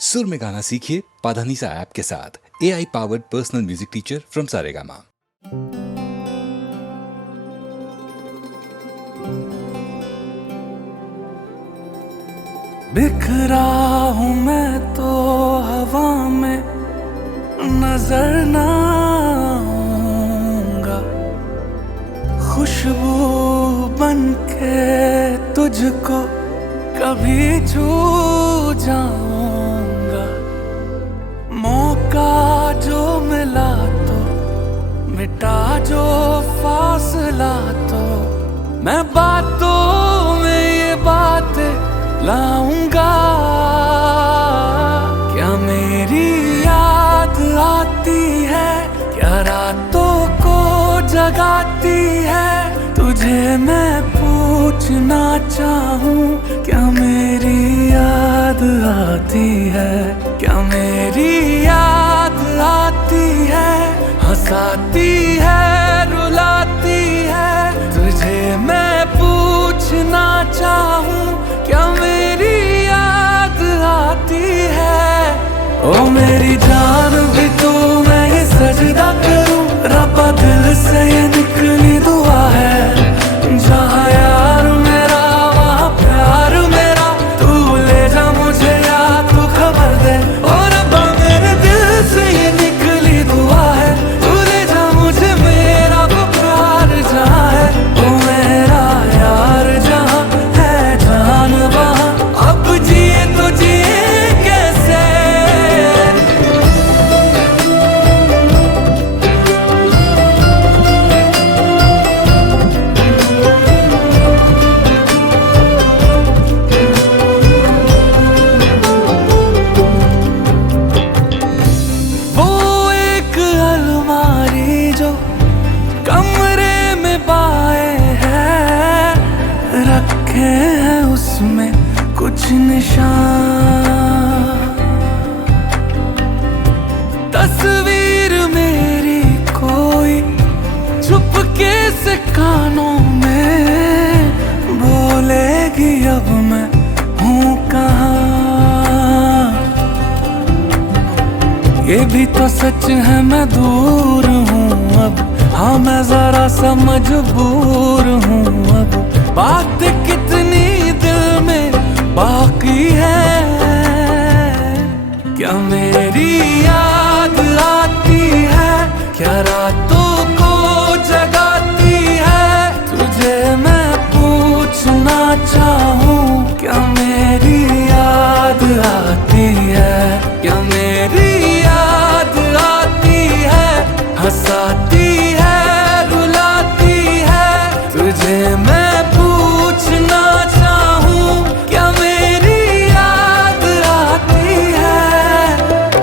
सुर में गाना सीखिए पाधानीसा ऐप के साथ। AI powered personal music teacher from Saregama. बिखरा हूँ मैं तो हवा में नजर ना आऊंगा, खुशबू बन के तुझको कभी छू जाऊंगा। मौका जो मिला तो मिटा जो फासला, तो मैं बातों में ये बातें लाऊंगा। क्या मेरी याद आती है, क्या रातों को जगाती है, तुझे मैं पूछना चाहूं। क्या मेरी याद आती है, क्या मेरी याद आती है, हंसाती है रुलाती है, तुझे मैं पूछना चाहूं। क्या मेरी याद आती है, ओ मेरी जान भी तू, मैं ये सजदा करूं। रब्बा दिल से ये निकली दुआ है, जहाँ यार मेरा वहाँ प्यार मेरा, तू ले जा मुझे या तू खबर दे। और रब्बा मेरे दिल से ये निकली दुआ है, तू ले जा मुझे मेरा वो प्यार जहाँ है। ओ मेरा यार जहाँ है जान वहाँ, अब जिए तो जिए कैसे। वो एक अलमारी जो कमरे में बाए है, रखे हैं उसमें कुछ निशान। तस्वीर मेरी कोई चुपके से कानों में बोलेगी, अब मैं हूँ कहाँ। ये भी तो सच है मैं दूर हूँ अब, हाँ मैं जरा सा मजबूर हूँ अब। बात कितनी दिल में बाकी है, क्या मेरी याद आती है, क्या रातों को जगाती है, तुझे मैं पूछना चाहूँ। क्या मेरी याद आती है, क्या मेरी याद आती है, हंसाती है रुलाती है, तुझे मैं पूछना चाहूँ। क्या मेरी याद आती है,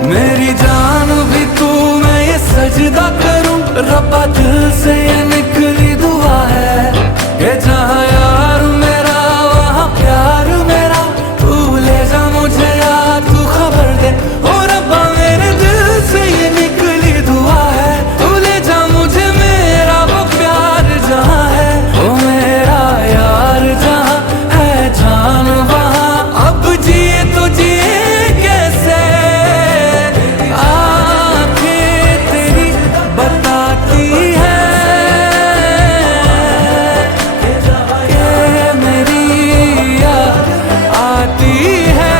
मेरी जान भी तू, मैं ये सजदा करूं। रब्बा दिल से ये निकली दुआ है, ये जहाँ यार मेरा वहाँ प्यार मेरा, तू ले जा मुझे या तू खबर दे। ओ रब्बा मेरे दिल से ये निकली दुआ है, तू ले जा मुझे मेरा वो प्यार जहाँ है। ओ मेरा यार जहाँ है जान वहाँ, अब जिए तो जिए कैसे। आंखें तेरी बताती है कि मेरी याद आती है।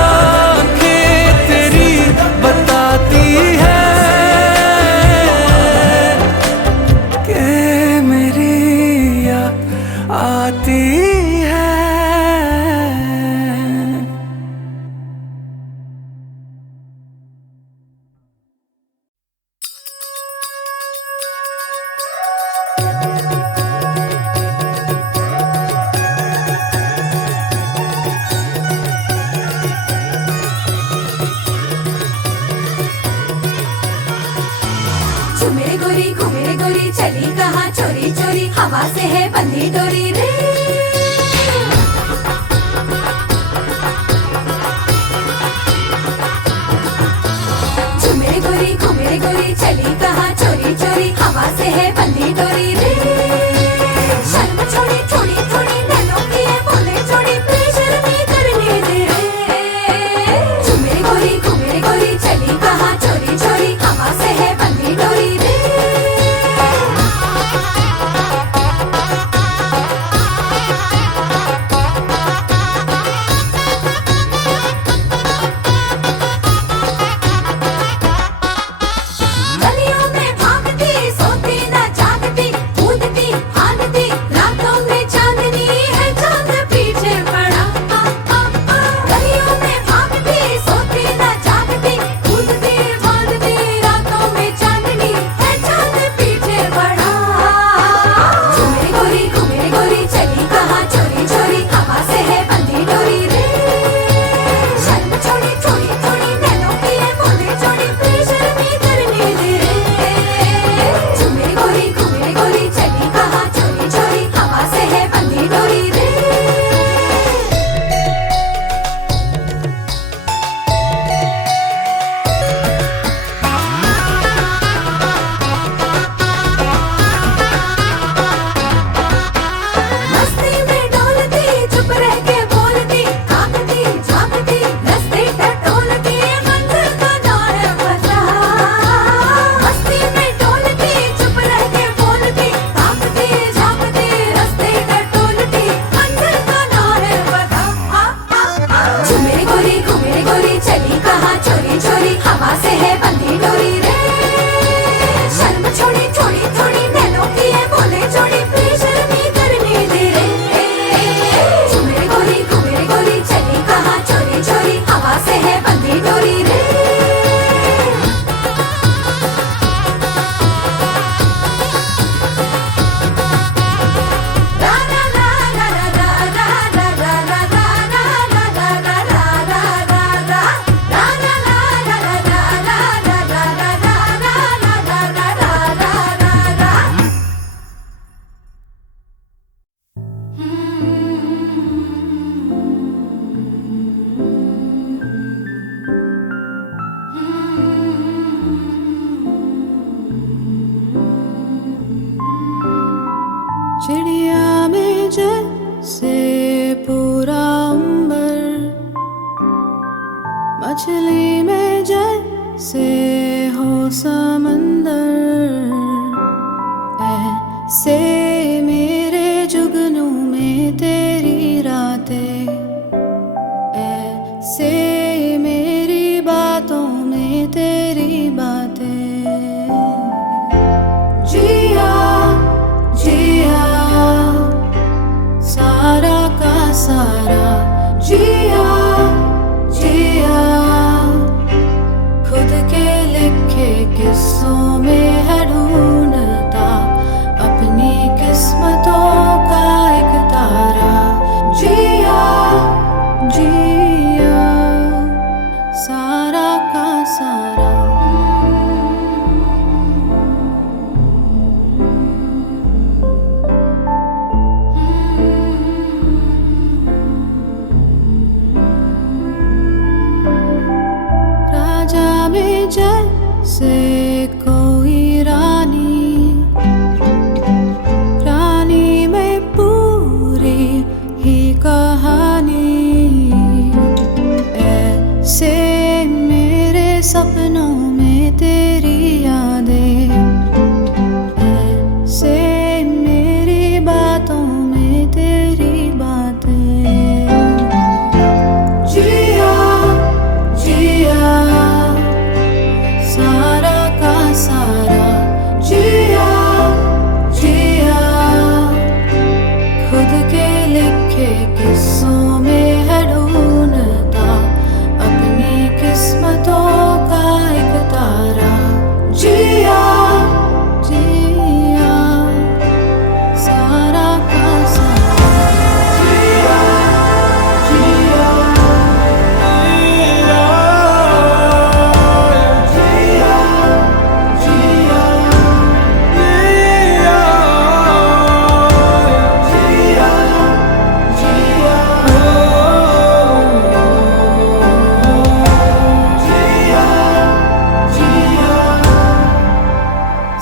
आंखें तेरी बताती है कि मेरी याद आती है। झूमे गोरी चली कहाँ चोरी चोरी, हवा से है बंधी डोरी रे। झूमे गोरी चली कहाँ चोरी चोरी, हवा से है बंधी डोरी रे। शर्म छोड़ी थोड़ी थोड़ी नैनों की है बोले जोड़ी, प्लीज शर्मी मछली में जैसे हो समंदर, ऐसे मेरे जुगनू में तेरी रातें, ऐसे मेरी बातों में तेरी बातें। जिया जिया सारा का सारा, जिया जिया खुद के लिखे किस्सों में है ढूंढता अपनी किस्मतों का एक तारा। जिया जिया सारा का सारा। राजा में जैसे कोई रानी, रानी में पूरी ही कहानी, ऐसे मेरे सपनों में तेरी यादें, ऐसे मेरी बातों में तेरी बातें। जिया जिया सारा का सारा, जिया जिया खुद के लिखे किस्सों में है ढूंढता अपनी किस्मतों का एक तारा। जिया जिया सारा का सारा। जिया जिया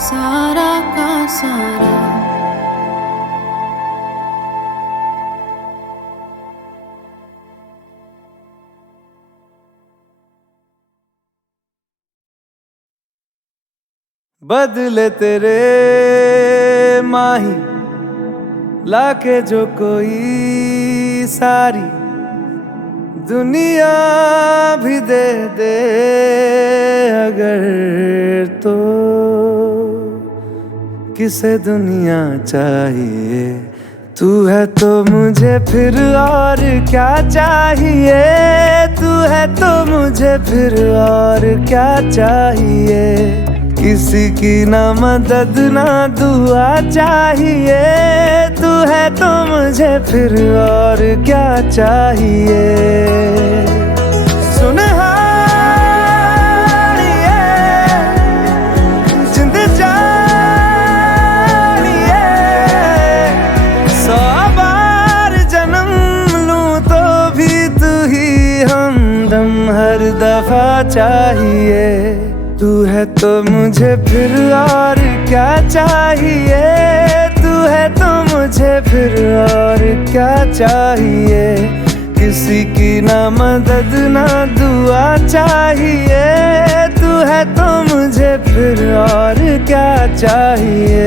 सारा का सारा। बदले तेरे माही लाके जो कोई सारी दुनिया भी दे दे अगर, तो किसे दुनिया चाहिए। तू है तो मुझे फिर और क्या चाहिए, तू है तो मुझे फिर और क्या चाहिए। किसी की ना मदद ना दुआ चाहिए, तू है तो मुझे फिर और क्या चाहिए। सुनहारिए जिंद जानिए, 100 बार जन्म लूं तो भी तू ही हमदम हर दफा चाहिए। तू है तो मुझे फिर और क्या चाहिए, तू है तो मुझे फिर और क्या चाहिए। किसी की ना मदद ना दुआ चाहिए, तू है तो मुझे फिर और क्या चाहिए।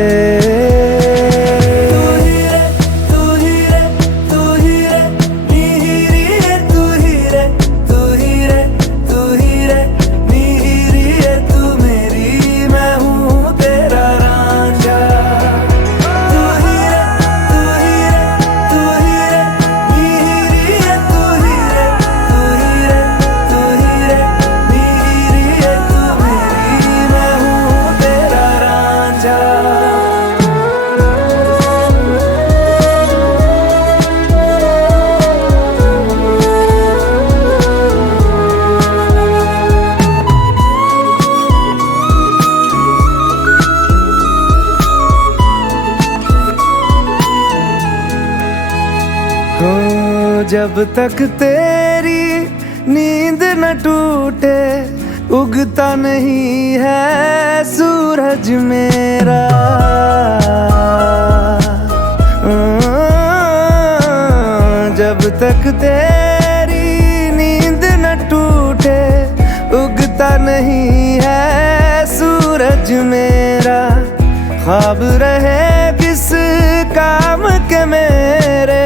जब तक तेरी नींद न टूटे उगता नहीं है सूरज मेरा। जब तक तेरी नींद न टूटे डूबता नहीं है सूरज मेरा, ख्वाब रहे किस काम के मेरे,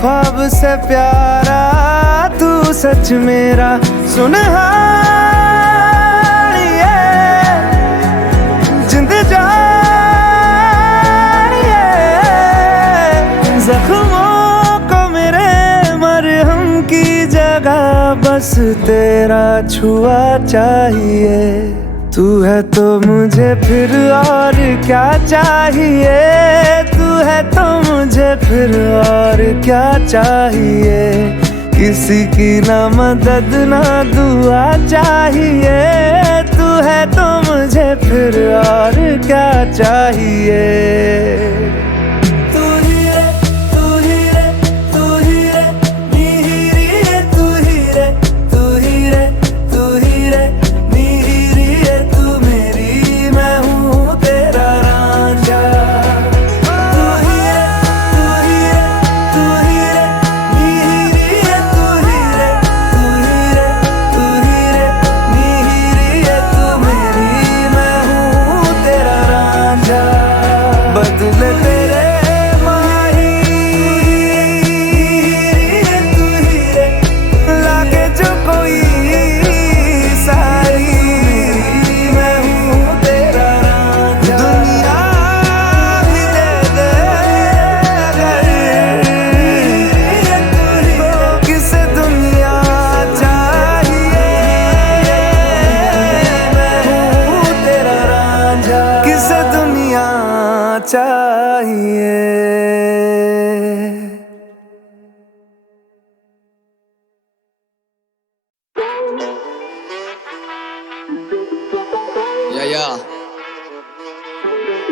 ख्वाब से प्यारा तू सच मेरा। सुनहार ये जिंद जान ये, जख्मों को मेरे मरहम की जगह बस तेरा छुआ चाहिए। तू है तो मुझे फिर और क्या चाहिए, तू है तो मुझे फिर और क्या चाहिए। किसी की ना मदद ना दुआ चाहिए, तू है तो मुझे फिर और क्या चाहिए।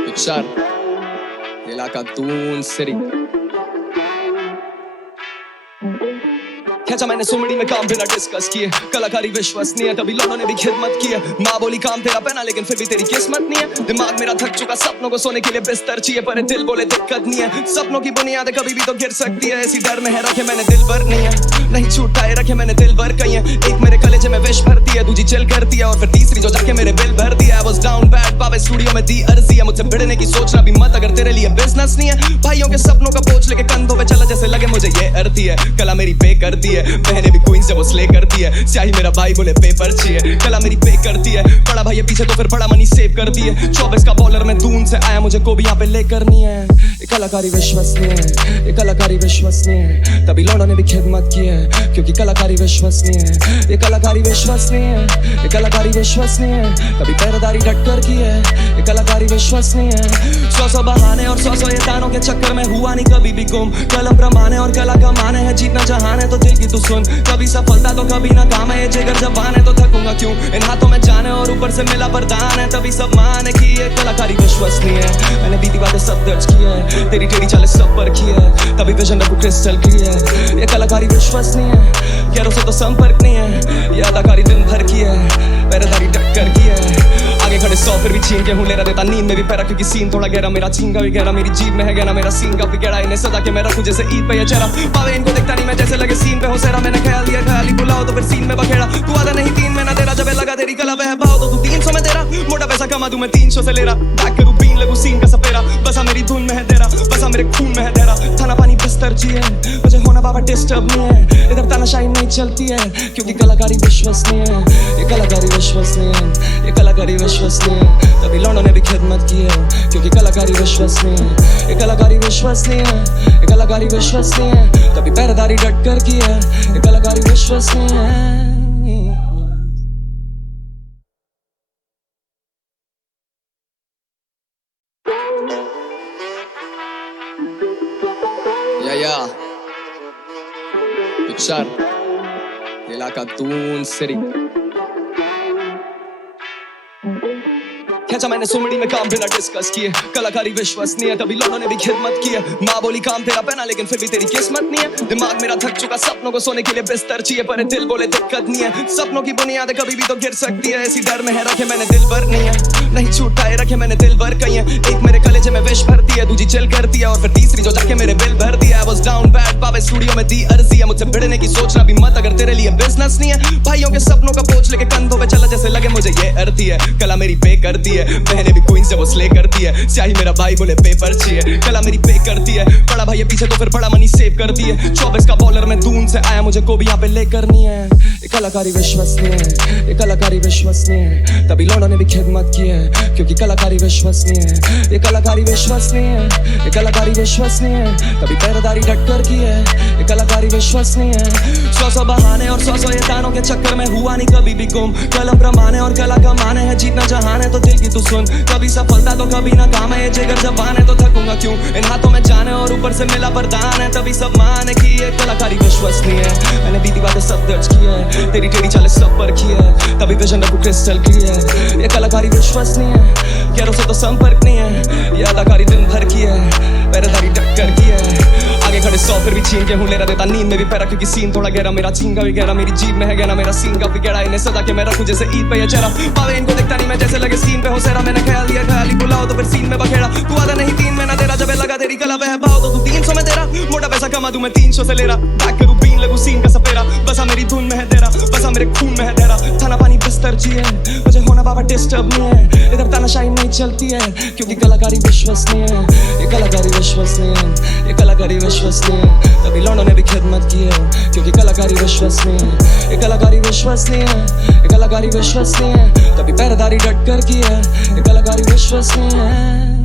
Picture इलाका दून सिरी खैचा मैंने सुमड़ी में काम बिना डिस्कस किए, कलाकारी विश्वसनीय तभी लोगों ने भी खिदमत की है। माँ बोली काम तेरा पहना लेकिन फिर भी तेरी किस्मत नहीं है। दिमाग मेरा थक चुका सपनों को सोने के लिए बिस्तर चाहिए, पर दिल बोले दिक्कत नहीं है। सपनों की बुनियाद कभी भी तो गिर सकती है, इसी डर में है रखे मैंने दिल भर नहीं है। नहीं छूटता है रखे मैंने दिल भर कहीं है। एक मेरे कलेजे में विश भरती है, दूसरी चिल करती है और फिर तीसरी जो जाके मेरे बिल भर दिया। I was down bad पावे स्टूडियो में दी अर्जी है, मुझसे भिड़ने की सोचना भी मत अगर तेरे लिए बिजनेस नहीं है। भाइयों के सपनों का बोझ लेके कंधों पे चला जैसे लगे मुझे ये अर्थी है। कला मेरी पे करती है, बहने भी क्वींस जब वो स्ले करती है। स्याही मेरा भाई बोले पेपर चाहिए, कला मेरी पे करती है। बड़ा भाई पीछे तो फिर बड़ा मनी सेव करती है। 24 का बॉलर में दून से आया, मुझे को भी यहाँ पे ले करनी है। ये कलाकारी विश्वसनीय है, ये कलाकारी विश्वसनीय है तभी लोगों ने भी खिदमत की है, क्योंकि कलाकारी विश्वसनीय है। ये कलाकारी विश्वसनीय है, ये कलाकारी विश्वसनीय है तभी पहरेदारी डट कर की है। ये कलाकारी विश्वसनीय है। 100 बहाने और 100 ये तानों के चक्कर में हुआ नहीं कभी भी गुम। कलम प्रमाणे और कला कमाने है, जीतना जहान है तो दिल की तू सुन। कभी सफलता तो कभी ना काम है, ये जिगर जबान है तो थकूंगा क्यों। इन हाथों में जाने और ऊपर से मिला वरदान है, तभी सब माने की ये कलाकारी विश्वसनीय है। मैंने बीती बातें सब दर्ज की है, तेरी टेढ़ी चालें सब पर की है तभी विजन रखूं क्रिस्टल क्लियर है। ये कलाकारी विश्वसनीय है, यारों से तो संपर्क नहीं है। ये अदाकारी दिन भर की है, पहरेदारी डट कर की है। आगे खड़े 100 फिर भी छीन के हूँ ले रहा देता नींद में भी पैरा, क्योंकि सीन थोड़ा गहरा मेरा छीन का भी गहरा। मेरी जीभ में है गहरा मेरा सीन का भी गहरा, इन्हें सदा के मैं रखूं जैसे ईद पे ये चेहरा। पावे इनको दिखता नहीं मैं जैसे लगे सीन पे हो सेरा। मैंने ख्याल दिया ख्याली बुलाओ तो फिर सीन में बखेड़ा। तू आधा नहीं 3 में ना तेरा, जब लगा तेरी कला वह भाव तो तू 300 में तेरा। मोटा पैसा कमा दूं मैं 300 से ले रहा, बैक करूं बीन लगूं सीन का सपेरा। बसा मेरी धुन में है तेरा, बसा मेरे खून में है तेरा। खाना पानी बिस्तर जी है, मुझे होना बाबा डिस्टर्ब नहीं है। इधर तानाशाही नहीं चलती है, क्योंकि कलाकारी विश्वसनीय है। ये कलाकारी विश्वसनीय है, ये कलाकारी विश्वसनीय है तभी लोगों ने भी खिदमत की है, क्योंकि कलाकारी विश्वसनीय है। ये कलाकारी विश्वसनीय है, ये कलाकारी विश्वसनीय है तभी पहरेदारी डट कर की है। ये कलाकारी विश्वसनीय है। या पिक्चर इलाका दून सिरी खेचा मैंने सुमड़ी में काम बिना डिस्कस किए, कलाकारी विश्वसनीय तभी लोगों ने भी खिदमत की है। माँ बोली काम तेरा पहना लेकिन फिर भी तेरी किस्मत नहीं है। दिमाग मेरा थक चुका सपनों को सोने के लिए बिस्तर चाहिए, पर दिल बोले दिक्कत नहीं है। सपनों की बुनियाद कभी भी तो गिर सकती है, इसी डर में है रखे मैंने दिल भर नहीं है। नहीं छूटाए रखे मैंने दिल भर कहीं है। एक मेरे कलेजे में विश भरती है, दूजी चिल करती है, और फिर तीसरी जो जाके मेरे बिल भर दिया। I was down bad, पावे स्टूडियो में दी अर्जी है, मुझसे भिड़ने की सोचना भी मत अगर तेरे लिए बिजनेस नहीं है। भाइयों के सपनों का बोझ लेके कंधों पे चला जैसे लगे मुझे ये अर्थी है। कला मेरी पे करती है, बहने भी क्वीन से वो स्ले करती है। स्याही मेरा भाई बोले पेपर चाहिए, कला मेरी पे करती है। बड़ा भाई पीछे तो फिर बड़ा मनी सेव करती है। 24 का बॉलर में दून से आया, मुझे को भी यहाँ पे ले करनी है। ये कलाकारी विश्वसनीय है, ये कलाकारी विश्वसनीय है तभी लोगों ने भी खिदमत की है, क्योंकि कलाकारी विश्वसनीय है। ये कलाकारी विश्वसनीय है, ये कलाकारी विश्वसनीय है तभी पहरेदारी डट कर की है। ये कलाकारी विश्वसनीय है। 100 बहाने और 100 ये तानों के चक्कर में हुआ नहीं कभी भी गुम। कलम प्रमाने और कला कमाने हैं, जीतना जहान है तो दिल की तू सुन। कभी सफलता तो कभी ना काम है, ये जिगर जबान है तो थकूंगा क्यों। इन हाथों में जाने और ऊपर से मिला वरदान है, तभी सब मान की ये कलाकारी विश्वसनीय है। मैंने बीती बातें सब दर्ज की है, तेरी टेढ़ी चालें सब पर की है, तभी विजन रखूं क्रिस्टल क्लियर। ये कलाकारी विश्वसनीय है, गैरों से तो संपर्क नहीं है। ये अदाकारी दिन भर की है, पहरेदारी डट कर की है। आगे खड़े 100 फिर भी छीन के हूँ ले रहा देता नींद में भी पैरा, क्योंकि सीन थोड़ा गहरा मेरा चीन का भी गहरा। मेरी जीभ में है गहरा मेरा सीन का भी गहरा, इन्हें सजा के मैं रखूं जैसे ईद पे ये चेहरा। पावे इनको दिखता नहीं मैं जैसे लगे स्क्रीन पे हो सेरा। मैंने ख्याल दिया ख्याली बुलाओ तो फिर सीन में बखेड़ा। तू आधा नहीं 3 महीना तेरा, जब लगा तेरी कला वह भाव तो तू 300 में तेरा। मोटा पैसा कमा दूं मैं 300 से ले रहा, बैक करूं बीन लगूं सीन का सपेरा। बसा मेरी धुन में है तेरा, बसा मेरे खून में है तेरा। खाना पानी बिस्तर चाहिए मुझे, होना बाबा डिस्टर्ब नहीं है। इधर तानाशाही नहीं चलती है, क्योंकि कलाकारी विश्वसनीय है। ये कलाकारी विश्वसनीय है, ये कलाकारी विश्वसनीय है तभी लौंडों ने भी खिदमत की है, क्योंकि कलाकारी विश्वसनीय है। ये कलाकारी विश्वसनीय है, ये कलाकारी विश्वसनीय है तभी पहरेदारी डट कर की है। ये कलाकारी विश्वसनीय है।